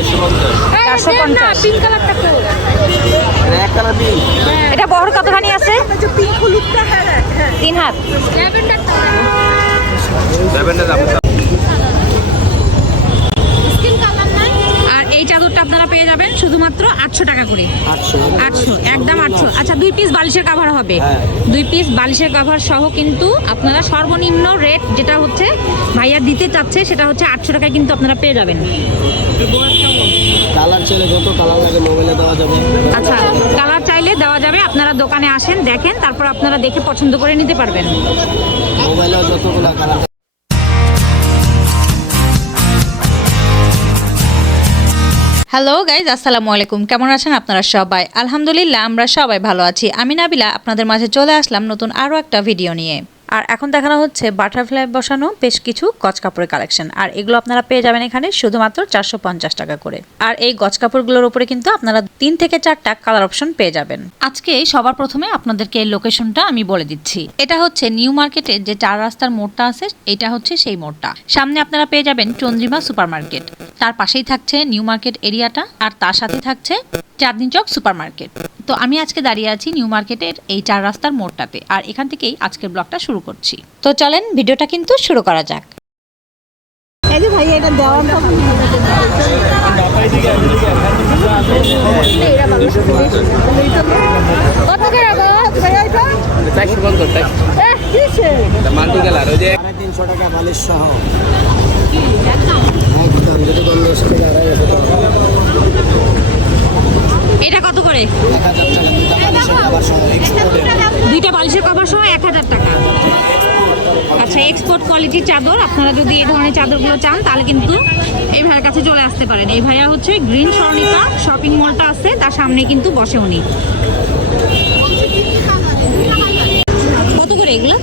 চারশো পঞ্চাশ। এক কালার পিঙ্ক এটা বহর কতখানি আছে? হ্যাঁ হ্যাঁ। তিন হাত। আপনারা পেয়ে যাবেন শুধুমাত্র আটশো টাকা করে। আটশো। একদম আটশো। আচ্ছা দুই পিস বালিশের কাভার হবে। হ্যাঁ। দুই পিস বালিশের কাভার সহ কিন্তু আপনারা সর্বনিম্ন রেট যেটা হচ্ছে ভাইয়া দিতে চাচ্ছে সেটা হচ্ছে আটশো টাকায় কিন্তু আপনারা পেয়ে যাবেন। কালার ছেলে যত কালার লাগে মোবাইলে দেওয়া যাবে। আচ্ছা কালার চাইলে দেওয়া যাবে। আপনারা দোকানে আসেন দেখেন তারপর আপনারা দেখে পছন্দ করে নিতে পারবেন। মোবাইলেও যতগুলো কালার হ্যালো গাইজ আসসালামু আলাইকুম। কেমন আছেন আপনারা সবাই? আলহামদুলিল্লাহ, আমরা সবাই ভালো আছি। আমি নাবিলা, আপনাদের মাঝে চলে আসলাম নতুন আরও একটা ভিডিও নিয়ে। আর এখন দেখানো হচ্ছে বাটারফ্লাই বসানো বেশ কিছু গজ কাপড়ের কালেকশন। আর এগুলো আপনারা পেয়ে যাবেন এখানে শুধুমাত্র চারশো পঞ্চাশ টাকা করে। আর এই গজ কাপড়গুলোর উপরে কিন্তু আপনারা তিন থেকে চারটা কালার অপশন পেয়ে যাবেন। আজকে সবার প্রথমে আপনাদেরকে এই লোকেশনটা আমি বলে দিচ্ছি। এটা হচ্ছে নিউ মার্কেটে যে চার রাস্তার মোড়টা আছে, এটা হচ্ছে সেই মোড়টা। সামনে আপনারা পেয়ে যাবেন চন্দ্রিমা সুপার মার্কেট তার পাশেই থাকছে নিউ মার্কেট এরিয়াটা, আর তার সাথে থাকছে চাঁদনি চক সুপার মার্কেট তো আমি আজকে দাঁড়িয়ে আছি নিউ মার্কেটের এই চার রাস্তার মোড়টাতে, আর এখান থেকেই আজকের ব্লগটা শুরু করছি। তো চলেন ভিডিওটা কিন্তু শুরু করা যাক। এই যে ভাই এটা দেওয়ার কত করে ভাই এ কিসে ওই যে টাকা বালিশ সহ। একদম এটা কত করে? দুইটা বালিশের কভার সহ এক হাজার টাকা। আচ্ছা এক্সপোর্ট কোয়ালিটির চাদর আপনারা যদি এই ধরনের চাদরগুলো চান তাহলে কিন্তু এই ভাইয়ের কাছে চলে আসতে পারেন। এই ভাইয়া হচ্ছে গ্রিন স্বর্ণিকা শপিং মলটা আছে তার সামনে কিন্তু বসে উনি। কত করে এগুলো?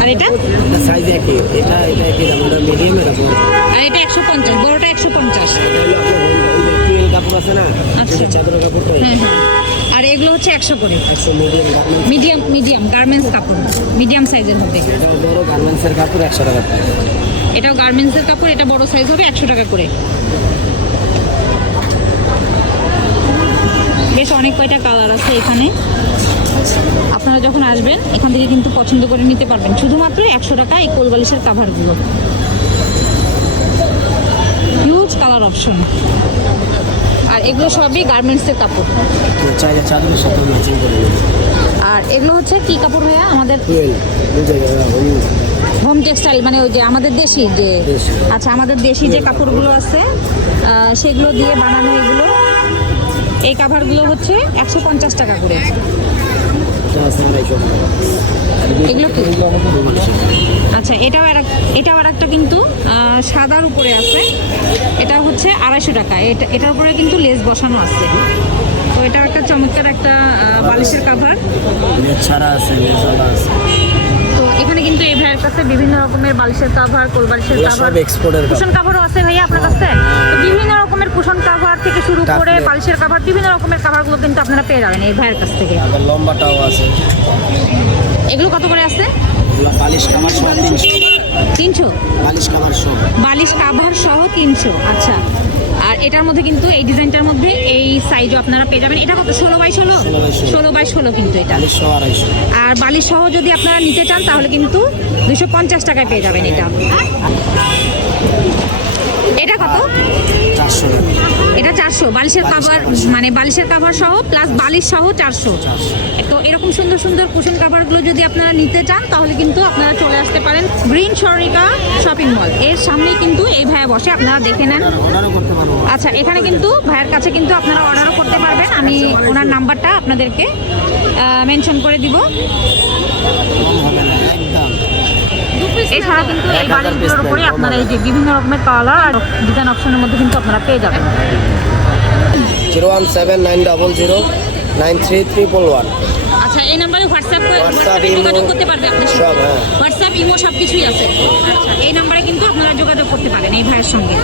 আর এটা? সাইজ একই। এটা এটা একই দাম ওটা মিডিয়াম এটা আর এটা বড়টা কাপড় আছে না? আচ্ছা। চাদরের কাপড়টা হ্যাঁ হ্যাঁ। এগুলো হচ্ছে একশো করে। মিডিয়াম মিডিয়াম গার্মেন্টস কাপড়। মিডিয়াম সাইজের টাকা এটাও গার্মেন্টসের কাপড়, এটা বড় সাইজ হবে একশো টাকা করে। বেশ অনেক কয়টা কালার আছে এখানে। আপনারা যখন আসবেন, এখান থেকে কিন্তু পছন্দ করে নিতে পারবেন। শুধুমাত্র একশো টাকা এই কোলবালিশের কাভারগুলো হিউজ কালার অপশন আর এগুলো সবই গার্মেন্টসের কাপড়। চাইলে চাদরের সাথে ম্যাচিং করে আর এগুলো হচ্ছে কি কাপড় ভাইয়া? আমাদের হোম টেক্সটাইল মানে ওই যে আমাদের দেশি যে আচ্ছা আমাদের দেশি যে কাপড়গুলো আছে সেগুলো দিয়ে বানানো এগুলো। এই কাভারগুলো হচ্ছে একশো পঞ্চাশ টাকা করে। এগুলো কি? আচ্ছা এটাও এটাও আর একটা কিন্তু সাদার উপরে আছে। এটা হচ্ছে আড়াইশো টাকা। এটা এটার উপরে কিন্তু লেস বসানো আছে। তো এটাও একটা চমৎকার একটা বালিশের কাভার ছাড়া আছে তো এখানে কিন্তু এই ভাইয়ের কাছে বিভিন্ন রকমের বালিশের কাভার কোল বালিশের কাভার কুশন কাভারও আছে ভাইয়া আপনার কাছে? তো বিভিন্ন রকমের কুশন কাভার থেকে শুরু করে বালিশের কাভার বিভিন্ন রকমের কাভারগুলো কিন্তু আপনারা পেয়ে যাবেন এই ভাইয়ের কাছ থেকে। লম্বাটাও আছে। এগুলো কত করে আছে? বালিশ কামার সহ তিনশো। তিনশো? বালিশ কামার সহ। বালিশ কাভার সহ তিনশো আচ্ছা। আর এটার মধ্যে কিন্তু এই ডিজাইনটার মধ্যে এই সাইজও আপনারা পেয়ে যাবেন। এটা কত? ষোলো বাই ষোলো? 16 16 ষোলো। বাই ষোলো কিন্তু এটা। আর বালিশ সহ যদি আপনারা নিতে চান তাহলে কিন্তু দুশো পঞ্চাশ টাকায় পেয়ে যাবেন এটা। এটা কত? চারশো। এটা চারশো বালিশের কাভার মানে বালিশের কাভার সহ প্লাস বালিশ সহ চারশো। তো এরকম সুন্দর সুন্দর কুশন কাভারগুলো যদি আপনারা নিতে চান তাহলে কিন্তু আপনারা চলে আসতে পারেন গ্রিন সরিকা শপিং মল এর সামনেই কিন্তু এই ভাইয়া বসে আপনারা দেখে নেন। আচ্ছা এখানে কিন্তু ভাইয়ের কাছে কিন্তু আপনারা অর্ডারও করতে পারবেন। আমি ওনার নাম্বারটা আপনাদেরকে মেনশন করে দিব কম হবে না একদম এছাড়া কিন্তু এই বালিশগুলোর উপরে আপনারা এই যে বিভিন্ন রকমের কালার আর ডিজাইন অপশনের মধ্যে কিন্তু আপনারা পেয়ে যাবেন। Zero one seven nine double zero nine three triple one. আচ্ছা এই নাম্বারে হোয়াটসঅ্যাপ হোয়াটসঅ্যাপে যোগাযোগ করতে পারবে আপনার। সব, হ্যাঁ। হোয়াটসঅ্যাপ ইমো সব কিছুই আছে। আচ্ছা এই নাম্বারে কিন্তু আপনারা যোগাযোগ চায়ের সঙ্গে।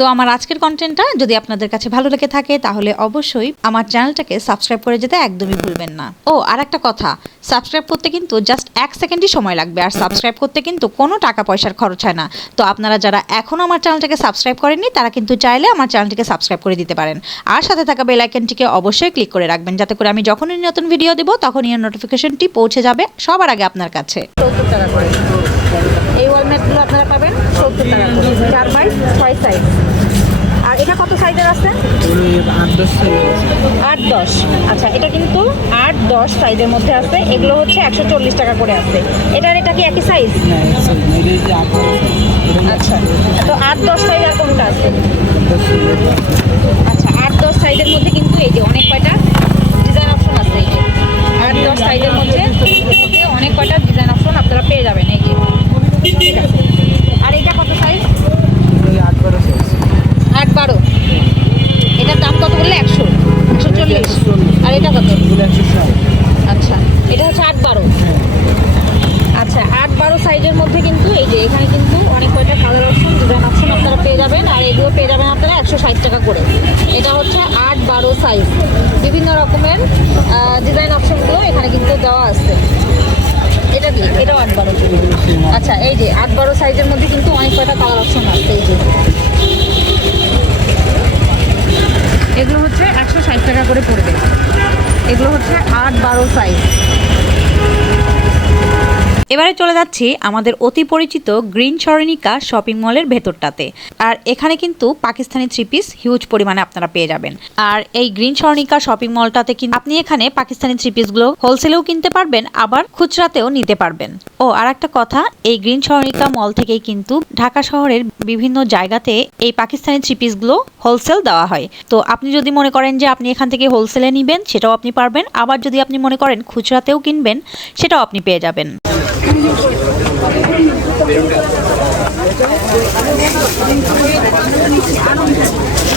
তো আমার আজকের কন্টেন্টটা যদি আপনাদের কাছে ভালো লেগে থাকে, তাহলে অবশ্যই আমার চ্যানেলটাকে সাবস্ক্রাইব করে যেতে একদমই ভুলবেন না। ও আর একটা কথা সাবস্ক্রাইব করতে কিন্তু জাস্ট এক সেকেন্ডই সময় লাগবে, আর সাবস্ক্রাইব করতে কিন্তু কোনো টাকা পয়সার খরচ হয় না। তো আপনারা যারা এখনও আমার চ্যানেলটাকে সাবস্ক্রাইব করেননি, তারা কিন্তু চাইলে আমার চ্যানেলটিকে সাবস্ক্রাইব করে দিতে পারেন। আর সাথে থাকা বেল আইকনটিকে অবশ্যই ক্লিক করে রাখবেন, যাতে করে আমি যখনই নতুন ভিডিও দেবো, তখনই এর নোটিফিকেশনটি পৌঁছে যাবে সবার আগে আপনার কাছে। এই ওয়ালমেটগুলো আপনারা পাবেন? চার বাই ছয় সাইজ আর এটা কত সাইজের আছে? আট দশ। আচ্ছা এটা কিন্তু আট দশ সাইজের মধ্যে আছে। এগুলো হচ্ছে একশো চল্লিশ টাকা করে আছে। এটার এটা কি একই সাইজ আচ্ছা তো আট দশ সাইজ আর আছে? আচ্ছা আট দশ সাইজের মধ্যে কিন্তু এই অনেক কয়টা ডিজাইন অপশন আছে। এই আট দশ সাইজের মধ্যে অনেক কয়টা ডিজাইন অপশন আপনারা পেয়ে যাবেন এই যে ঠিক আছে আর এটা কত সাইজ আট বারো এটার দাম কত বললে একশো একশো চল্লিশ আর এটা কত আচ্ছা এটা হচ্ছে আট বারো আচ্ছা আট বারো সাইজের মধ্যে কিন্তু এই যে এখানে কিন্তু অনেক কয়টা কালার অপশন ডিজাইন অপশন আপনারা পেয়ে যাবেন আর এগুলো পেয়ে যাবেন আপনারা একশো ষাট টাকা করে এটা হচ্ছে আট বারো সাইজ বিভিন্ন রকমের ডিজাইন অপশনগুলো এখানে কিন্তু দেওয়া আছে এটা কি এটাও আট বারো আচ্ছা এই যে আট বারো সাইজের মধ্যে কিন্তু অনেক কয়টা কালার অপশন আছে, এই যে। এগুলো হচ্ছে একশো ষাট টাকা করে পড়বে। এগুলো হচ্ছে আট বারো সাইজ এবারে চলে যাচ্ছি আমাদের অতি পরিচিত গ্রিন সরণিকা শপিং মলের ভেতরটাতে। আর এখানে কিন্তু পাকিস্তানি থ্রি পিস হিউজ পরিমাণে আপনারা পেয়ে যাবেন। আর এই গ্রিন সরণিকা শপিং মলটাতে কিন্তু আপনি এখানে পাকিস্তানি থ্রি পিসগুলো হোলসেলেও কিনতে পারবেন, আবার খুচরাতেও নিতে পারবেন। ও আর একটা কথা, এই গ্রিন সরণিকা মল থেকেই কিন্তু ঢাকা শহরের বিভিন্ন জায়গাতে এই পাকিস্তানি থ্রি পিসগুলো হোলসেল দেওয়া হয়। তো আপনি যদি মনে করেন যে আপনি এখান থেকে হোলসেলে নেবেন, সেটাও আপনি পারবেন। আবার যদি আপনি মনে করেন খুচরাতেও কিনবেন, সেটাও আপনি পেয়ে যাবেন।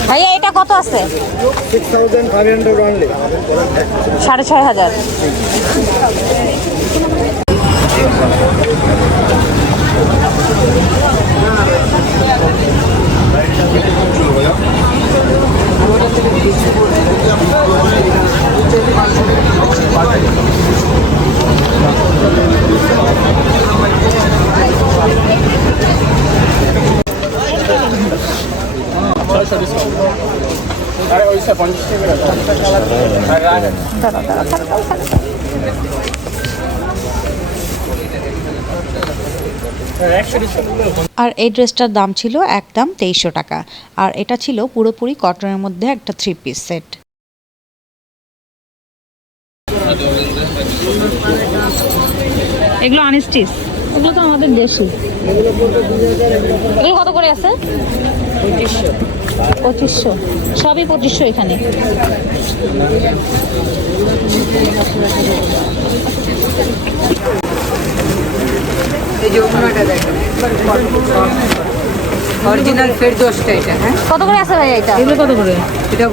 ভাইয়া এটা কত আছে? সাড়ে ছয় হাজার। আর এই ড্রেসটার দাম ছিল একদম তেইশশো টাকা। আর এটা ছিল পুরোপুরি কটনের মধ্যে একটা থ্রি পিস সেট এগুলো আনস্টিচ এগুলো তো আমাদের দেশি। এগুলো কত করে আছে? পঁচিশশো। সবই পঁচিশশো এখানে। অরিজিনাল ফেরদোসটা এটা হ্যাঁ? কত করে আছে ভাই এটা? এগুলো কত করে? এটা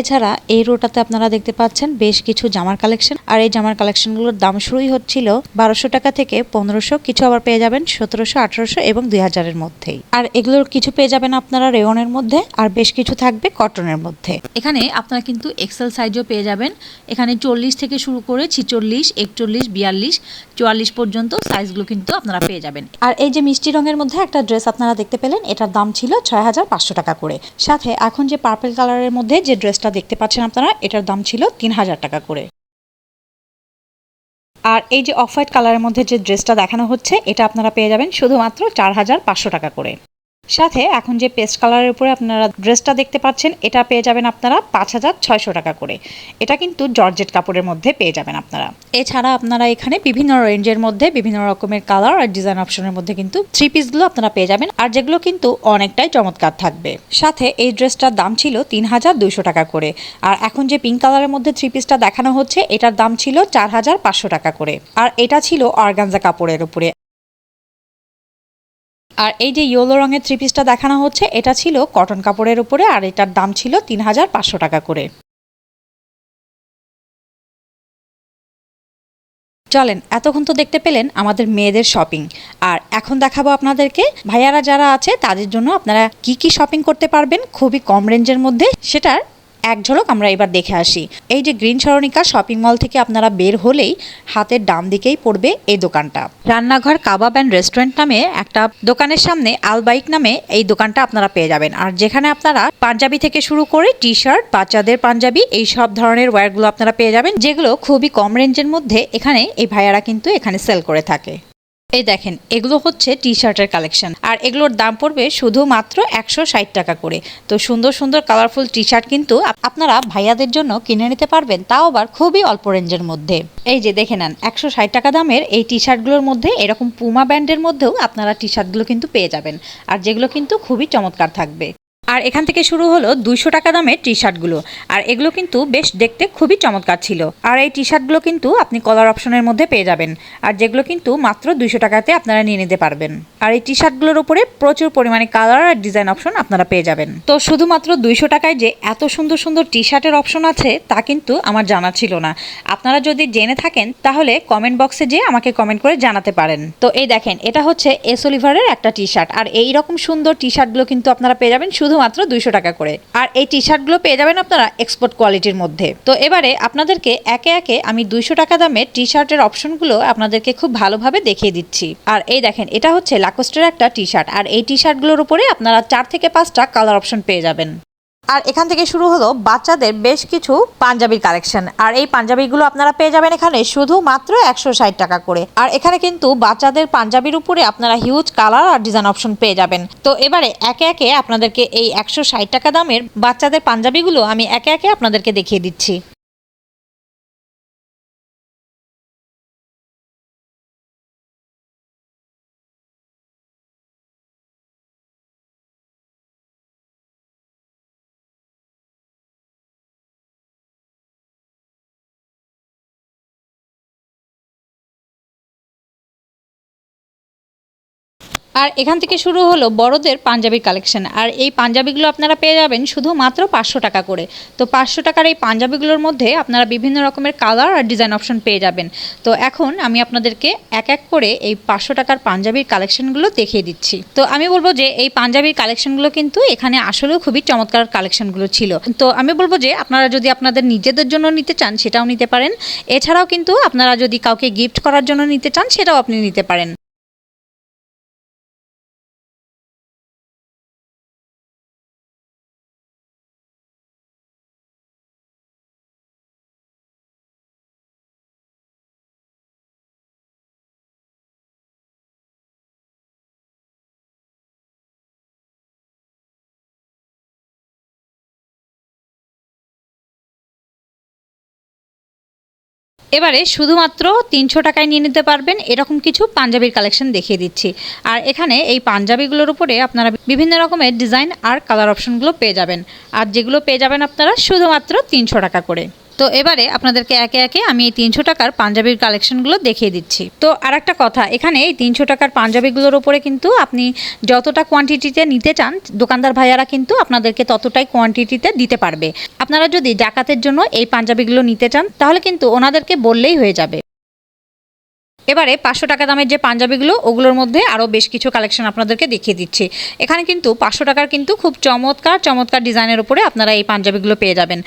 এছাড়া এই রোটাতে আপনারা দেখতে পাচ্ছেন বেশ কিছু জামার কালেকশন। আর এই জামার কালেকশনগুলোর দাম শুরুই হচ্ছিল বারোশো টাকা থেকে পনেরোশো। কিছু আবার পেয়ে যাবেন সতেরোশো, আঠারোশো এবং দুই হাজারের মধ্যেই। আর এগুলোর কিছু পেয়ে যাবেন আপনারা রেওনের মধ্যে। আর বেশ কিছু থাকবে কটনের মধ্যে। এখানে আপনারা কিন্তু এক্সেল সাইজও পেয়ে যাবেন। এখানে চল্লিশ থেকে শুরু করে ছিচল্লিশ, একচল্লিশ, বিয়াল্লিশ, চুয়াল্লিশ পর্যন্ত সাইজগুলো কিন্তু আপনারা পেয়ে যাবেন। আর এই যে মিষ্টি রঙের মধ্যে একটা ড্রেস আপনারা দেখতে পেলেন, এটার দাম ছিল ছয় হাজার পাঁচশো টাকা করে। সাথে এখন যে পার্পল কালারের মধ্যে যে ড্রেসটা দেখতে পাচ্ছেন আপনারা, এটার দাম ছিল তিন হাজার টাকা করে। আর এই যে অফ হোয়াইট কালারের মধ্যে যে ড্রেসটা দেখানো হচ্ছে, এটা আপনারা পেয়ে যাবেন শুধুমাত্র চার হাজার পাঁচশো টাকা করে। সাথে এখন যে পেস্ট কালারের উপরে আপনারা ড্রেসটা দেখতে পাচ্ছেন, এটা পেয়ে যাবেন আপনারা পাঁচ হাজার ছয়শো টাকা করে। এটা কিন্তু জর্জেট কাপড়ের মধ্যে পেয়ে যাবেন আপনারা। এছাড়া আপনারা এখানে বিভিন্ন রেঞ্জের মধ্যে বিভিন্ন রকমের কালার আর ডিজাইন অপশনের মধ্যে কিন্তু থ্রি পিসগুলো আপনারা পেয়ে যাবেন, আর যেগুলো কিন্তু অনেকটাই চমৎকার থাকবে। সাথে এই ড্রেসটার দাম ছিল তিন হাজার দুইশো টাকা করে, আর এখন যে পিঙ্ক কালারের মধ্যে থ্রি পিসটা দেখানো হচ্ছে, এটার দাম ছিল চার হাজার পাঁচশো টাকা করে, আর এটা ছিল অর্গানজা কাপড়ের উপরে। আর এই যে ইয়েলো রঙের থ্রি পিসটা দেখানো হচ্ছে, এটা ছিল কটন কাপড়ের উপরে, আর এটার দাম ছিল তিন হাজার পাঁচশো টাকা করে। চলেন, এতক্ষণ তো দেখতে পেলেন আমাদের মেয়েদের শপিং আর এখন দেখাবো আপনাদেরকে, ভাইয়ারা যারা আছে, তাদের জন্য আপনারা কি কি শপিং করতে পারবেন খুবই কম রেঞ্জের মধ্যে, সেটার এক ঝলক আমরা এবার দেখে আসি। এই যে গ্রিন সরণিকা শপিং মল থেকে আপনারা বের হলেই হাতের ডান দিকেই পড়বে এই দোকানটা। রান্নাঘর, কাবাব অ্যান্ড রেস্টুরেন্ট নামে একটা দোকানের সামনে আলবাইক নামে এই দোকানটা আপনারা পেয়ে যাবেন। আর যেখানে আপনারা পাঞ্জাবি থেকে শুরু করে টি শার্ট বাচ্চাদের পাঞ্জাবি, এই সব ধরনের ওয়্যারগুলো আপনারা পেয়ে যাবেন, যেগুলো খুবই কম রেঞ্জের মধ্যে এখানে এই ভাইয়ারা কিন্তু এখানে সেল করে থাকে। এই দেখেন, এগুলো হচ্ছে টি শার্টের কালেকশন আর এগুলোর দাম পড়বে শুধুমাত্র একশো ষাট টাকা করে। তো সুন্দর সুন্দর কালারফুল টি শার্ট কিন্তু আপনারা ভাইয়াদের জন্য কিনে নিতে পারবেন, তাও আবার খুবই অল্প রেঞ্জের মধ্যে। এই যে দেখে নেন, একশো ষাট টাকা দামের এই টি শার্টগুলোর মধ্যে এরকম পুমা ব্যান্ডের মধ্যেও আপনারা টি শার্টগুলো কিন্তু পেয়ে যাবেন। আর যেগুলো কিন্তু খুবই চমৎকার থাকবে। আর এখান থেকে শুরু হলো দুইশো টাকা দামের টি শার্টগুলো আর এগুলো কিন্তু বেশ দেখতে খুবই চমৎকার ছিল। আর এই টি শার্টগুলো কিন্তু আপনি কলার অপশনের মধ্যে পেয়ে যাবেন। আর যেগুলো কিন্তু মাত্র দুইশো টাকাতে আপনারা নিয়ে নিতে পারবেন। আর এই টি শার্টগুলোর উপরে প্রচুর পরিমাণে কালার আর ডিজাইন অপশন আপনারা পেয়ে যাবেন। তো শুধুমাত্র দুইশো টাকায় যে এত সুন্দর সুন্দর টি শার্টের অপশন আছে, তা কিন্তু আমার জানা ছিল না। আপনারা যদি জেনে থাকেন, তাহলে কমেন্ট বক্সে যেয়ে আমাকে কমেন্ট করে জানাতে পারেন। তো এই দেখেন, এটা হচ্ছে এস অলিভারের একটা টি শার্ট আর এই রকম সুন্দর টি শার্টগুলো কিন্তু আপনারা পেয়ে যাবেন শুধুমাত্র দুইশো টাকা করে। আর এই টি শার্টগুলো পেয়ে যাবেন আপনারা এক্সপোর্ট কোয়ালিটির মধ্যে। তো এবারে আপনাদেরকে একে একে আমি দুইশো টাকা দামের টি শার্টের অপশনগুলো আপনাদেরকে খুব ভালোভাবে দেখিয়ে দিচ্ছি। আর এই দেখেন, এটা হচ্ছে লাকোস্টের একটা টি শার্ট আর এই টি শার্টগুলোর উপরে আপনারা চার থেকে পাঁচটা কালার অপশন পেয়ে যাবেন। আর এখান থেকে শুরু হলো বাচ্চাদের বেশ কিছু পাঞ্জাবির কালেকশন আর এই পাঞ্জাবিগুলো আপনারা পেয়ে যাবেন এখানে শুধু মাত্র একশো ষাট টাকা করে। আর এখানে কিন্তু বাচ্চাদের পাঞ্জাবির উপরে আপনারা হিউজ কালার আর ডিজাইন অপশন পেয়ে যাবেন। তো এবারে একে একে আপনাদেরকে এই একশো ষাট টাকা দামের বাচ্চাদের পাঞ্জাবিগুলো আমি একে একে আপনাদেরকে দেখিয়ে দিচ্ছি। আর এখান থেকে শুরু হলো বড়দের পাঞ্জাবির কালেকশন আর এই পাঞ্জাবিগুলো আপনারা পেয়ে যাবেন শুধু মাত্র পাঁচশো টাকা করে। তো পাঁচশো টাকার এই পাঞ্জাবিগুলোর মধ্যে আপনারা বিভিন্ন রকমের কালার আর ডিজাইন অপশন পেয়ে যাবেন। তো এখন আমি আপনাদেরকে এক এক করে এই পাঁচশো টাকার পাঞ্জাবির কালেকশনগুলো দেখিয়ে দিচ্ছি। তো আমি বলব যে এই পাঞ্জাবির কালেকশনগুলো কিন্তু এখানে আসলেও খুবই চমৎকার কালেকশনগুলো ছিল। তো আমি বলব যে আপনারা যদি আপনাদের নিজেদের জন্য নিতে চান সেটাও নিতে পারেন। এছাড়াও কিন্তু আপনারা যদি কাউকে গিফট করার জন্য নিতে চান সেটাও আপনি নিতে পারেন। এবারে শুধুমাত্র তিনশো টাকায় নিয়ে নিতে পারবেন। এরকম কিছু পাঞ্জাবির কালেকশন দেখিয়ে দিচ্ছি। আর এখানে এই পাঞ্জাবিগুলোর উপরে আপনারা বিভিন্ন রকমের ডিজাইন আর কালার অপশনগুলো পেয়ে যাবেন। আর যেগুলো পেয়ে যাবেন আপনারা শুধুমাত্র তিনশো টাকা করে। তো এবারে আপনাদেরকে একে একে আমি এই তিনশো টাকার পাঞ্জাবির কালেকশনগুলো দেখিয়ে দিচ্ছি। তো আর একটা কথা, এখানে এই তিনশো টাকার পাঞ্জাবিগুলোর উপরে কিন্তু আপনি যতটা কোয়ান্টিটিতে নিতে চান, দোকানদার ভাইয়ারা কিন্তু আপনাদেরকে ততটাই কোয়ান্টিটিতে দিতে পারবে। আপনারা যদি জাকাতের জন্য এই পাঞ্জাবিগুলো নিতে চান, তাহলে কিন্তু ওনাদেরকে বললেই হয়ে যাবে। এবারে পাঁচশো টাকা দামের যে পাঞ্জাবিগুলো, ওগুলোর মধ্যে আরও বেশ কিছু কালেকশন আপনাদেরকে দেখিয়ে দিচ্ছি। এখানে কিন্তু পাঁচশো টাকার কিন্তু খুব চমৎকার চমৎকার ডিজাইনের উপরে আপনারা এই পাঞ্জাবিগুলো পেয়ে যাবেন।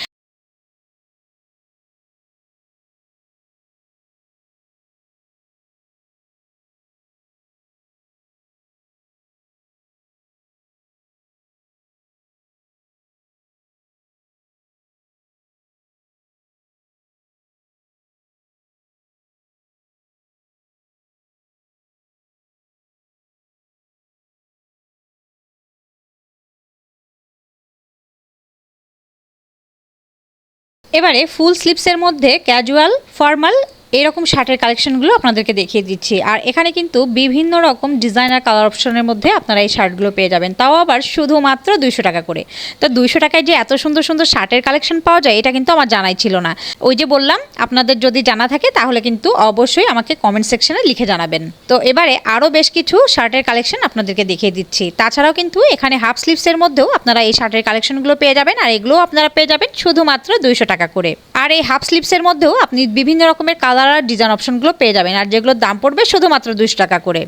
এবারে ফুল স্লিপসের মধ্যে ক্যাজুয়াল ফর্মাল এরকম শার্টের কালেকশনগুলো আপনাদেরকে দেখিয়ে দিচ্ছি। আর এখানে কিন্তু বিভিন্ন রকম ডিজাইনার কালার অপশনের মধ্যে আপনারা এই শার্টগুলো পেয়ে যাবেন। তাও আবার শুধুমাত্র দুইশো টাকা করে। তো দুইশো টাকায় যে এত সুন্দর সুন্দর শার্টের কালেকশন পাওয়া যায়, এটা কিন্তু আমার জানাই ছিল না। ওই যে বললাম, আপনাদের যদি জানা থাকে, তাহলে কিন্তু অবশ্যই আমাকে কমেন্ট সেকশনে লিখে জানাবেন। তো এবারে আরও বেশ কিছু শার্টের কালেকশন আপনাদেরকে দেখিয়ে দিচ্ছি। তাছাড়াও কিন্তু এখানে হাফ স্লিভসের মধ্যেও আপনারা এই শার্টের কালেকশনগুলো পেয়ে যাবেন, আর এগুলোও আপনারা পেয়ে যাবেন শুধুমাত্র দুইশো টাকা করে। আর এই হাফ স্লিভসের মধ্যেও আপনি বিভিন্ন রকমের কালার কালার ডিজাইন অপশনগুলো পেয়ে যাবেন। আর যেগুলোর দাম পড়বে শুধুমাত্র দুশো টাকা করে।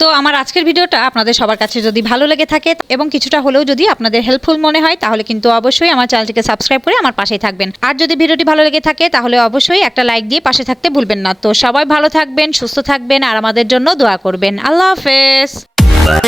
তো আমার আজকের ভিডিওটা আপনাদের সবার কাছে যদি ভালো লেগে থাকে এবং কিছুটা হলেও যদি আপনাদের হেল্পফুল মনে হয়, তাহলে কিন্তু অবশ্যই আমার চ্যানেলটিকে সাবস্ক্রাইব করে আমার পাশেই থাকবেন। আর যদি ভিডিওটি ভালো লেগে থাকে, তাহলে অবশ্যই একটা লাইক দিয়ে পাশে থাকতে ভুলবেন না। তো সবাই ভালো থাকবেন, সুস্থ থাকবেন, আর আমাদের জন্য দোয়া করবেন। আল্লাহ হাফেজ। Bye.